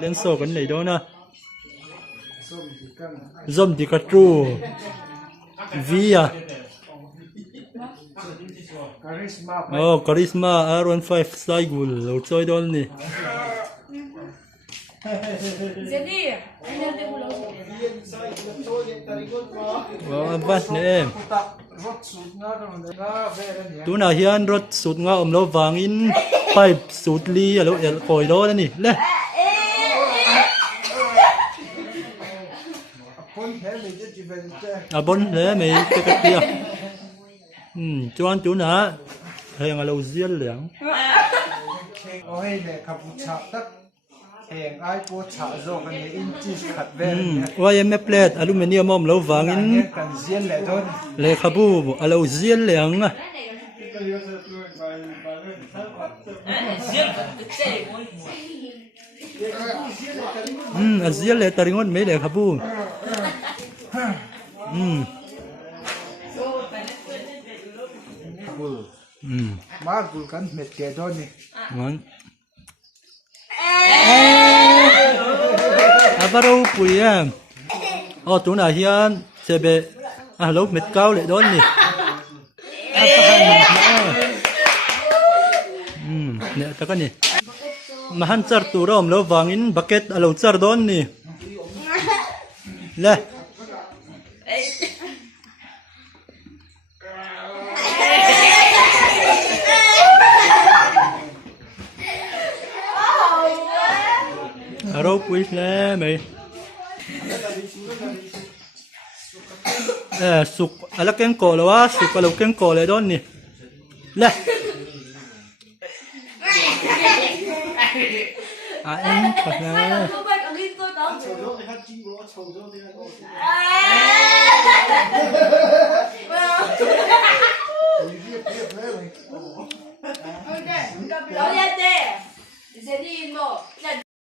lên số cái này đó nè zoom thì cắt tru via oh charisma R15 Saigul lo chơi đó nè vắt nè em tu nào hiền rốt sụt ngã lo vàng in pipe sụt ly lo khỏi đó nè lẽ bốn thế mày cái kia cho anh chú nè hay là lâu riêng liền ôi để khắp chợ tất hàng ai có chợ rồi cái này in chi khát về ôi em plate aluminium mom lâu vàng in cần riêng lại thôi lệ khabu lâu riêng liền à riêng lệ taring ngon mấy lệ khabu mà gul kan met ke đó nè ngon abaro puya oh tu na hian sebe lâu met cao lệ đó nè nè ta cái nè mà han char tu rom lo wangin bucket alo char don nè le aro quiz le mày suk ala ken ko lo wa suk alo ken ko le don nè le em thật là